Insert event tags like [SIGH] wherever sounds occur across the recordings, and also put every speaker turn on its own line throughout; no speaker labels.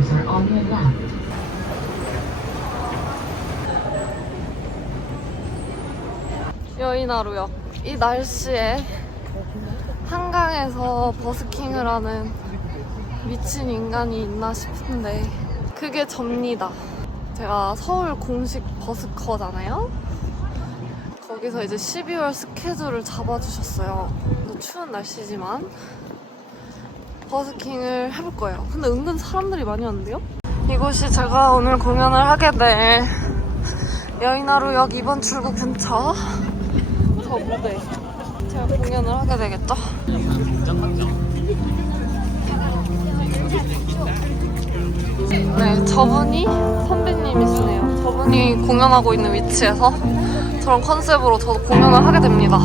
Doors are on your left.
여의나루역. 이 날씨에 한강에서 버스킹을 하는 미친 인간이 있나 싶은데 그게 접니다. 제가 서울 공식 버스커잖아요. 거기서 이제 12월 스케줄을 잡아주셨어요. 또 추운 날씨지만 버스킹을 해볼 거예요. 근데 은근 사람들이 많이 왔는데요? 이곳이 제가 오늘 공연을 하게 될 여의나루역 2번 출구 근처 저 무대 제가 공연을 하게 되겠죠? 네, 저분이 선배님이시네요. 저분이 공연하고 있는 위치에서 저런 컨셉으로 저도 공연을 하게 됩니다.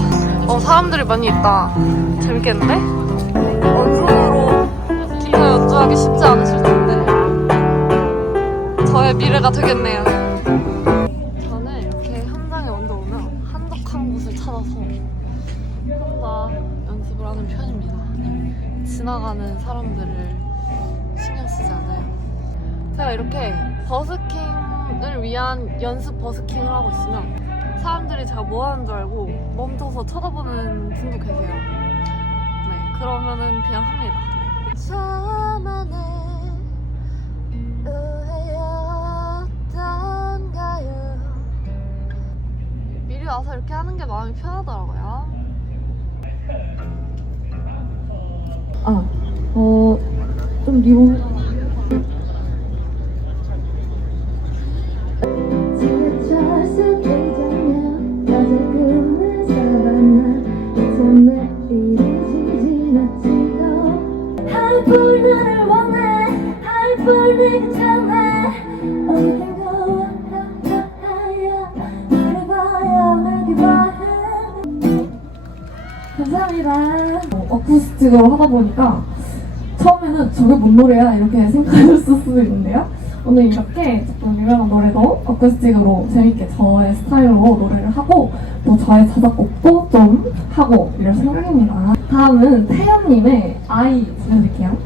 어, 사람들이 많이 있다. 재밌겠는데? 미래가 되겠네요. 저는 이렇게 현장에 먼저 오면 한적한 곳을 찾아서 혼자 연습을 하는 편입니다. 지나가는 사람들을 신경 쓰지 않아요. 제가 이렇게 버스킹을 위한 연습 버스킹을 하고 있으면 사람들이 제가 뭐 하는 줄 알고 멈춰서 쳐다보는 분도 계세요. 네, 그러면은 그냥 합니다. 이렇게 하는 게 마음이 편하더라고요.
아, 어, 좀 리모.
감사합니다
어, 어쿠스틱으로 하다 보니까 처음에는 저게 뭔 노래야 이렇게 생각했을 수도 있는데요. 오늘 이렇게 조금 유명한 노래도 어쿠스틱으로 재밌게 저의 스타일로 노래를 하고 또 저의 자작곡도 좀 하고 이럴 생각입니다. 다음은 태연님의 아이 들려드릴게요.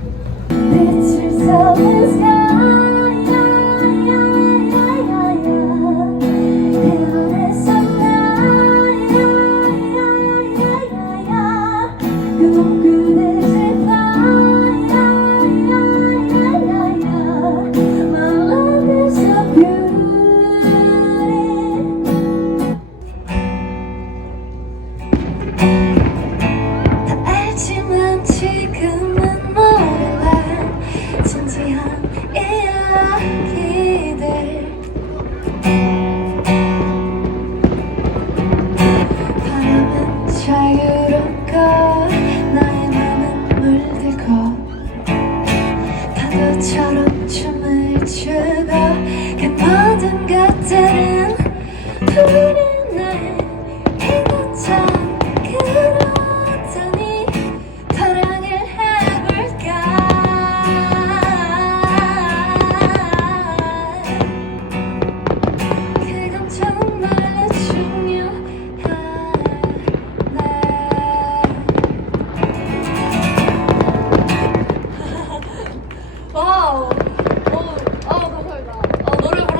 모든 것들은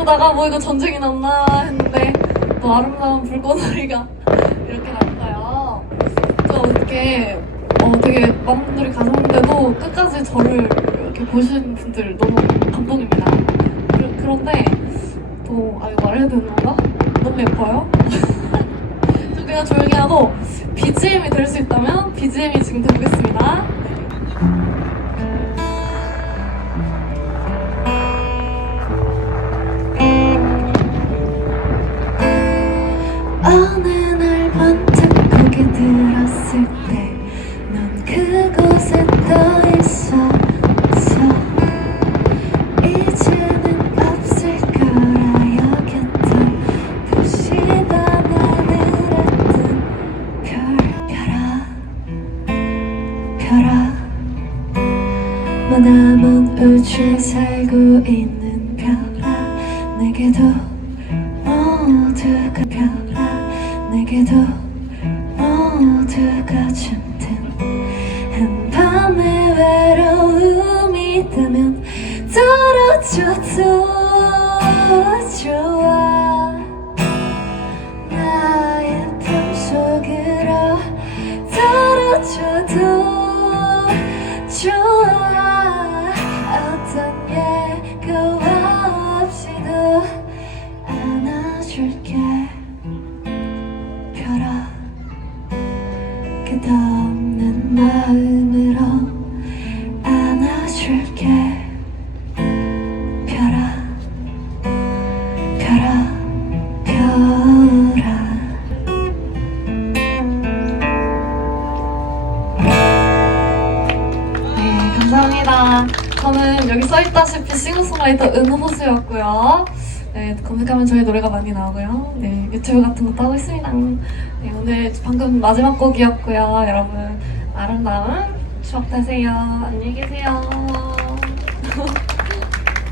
부르다가 뭐 이거 전쟁이 났나 했는데 또 아름다운 불꽃놀이가 [LAUGHS] 이렇게 났어요. 저 어떻게 어, 되게 많은 분들이 가셨는데도 끝까지 저를 이렇게 보신 분들 너무 감동입니다. 그, 그런데 또, 아, 이거 말해야 되는 건가? 너무 예뻐요? [LAUGHS] 저 그냥 조용히 하고 BGM이 될 수 있다면 BGM이 지금 되보겠습니다.
머나먼 우주에 살고 있는 별아 내게도 모두가 별아 내게도 모두가 잠든 한밤의 외로움이 있다면
떨어져도 좋아
저는 여기 써있다시피 싱어송라이터 은호수였고요. 네, 검색하면 저희 노래가 많이 나오고요. 네, 유튜브 같은 것도 하고 있습니다. 네, 오늘 방금 마지막 곡이었고요. 여러분, 아름다운 추억 되세요. 안녕히 계세요.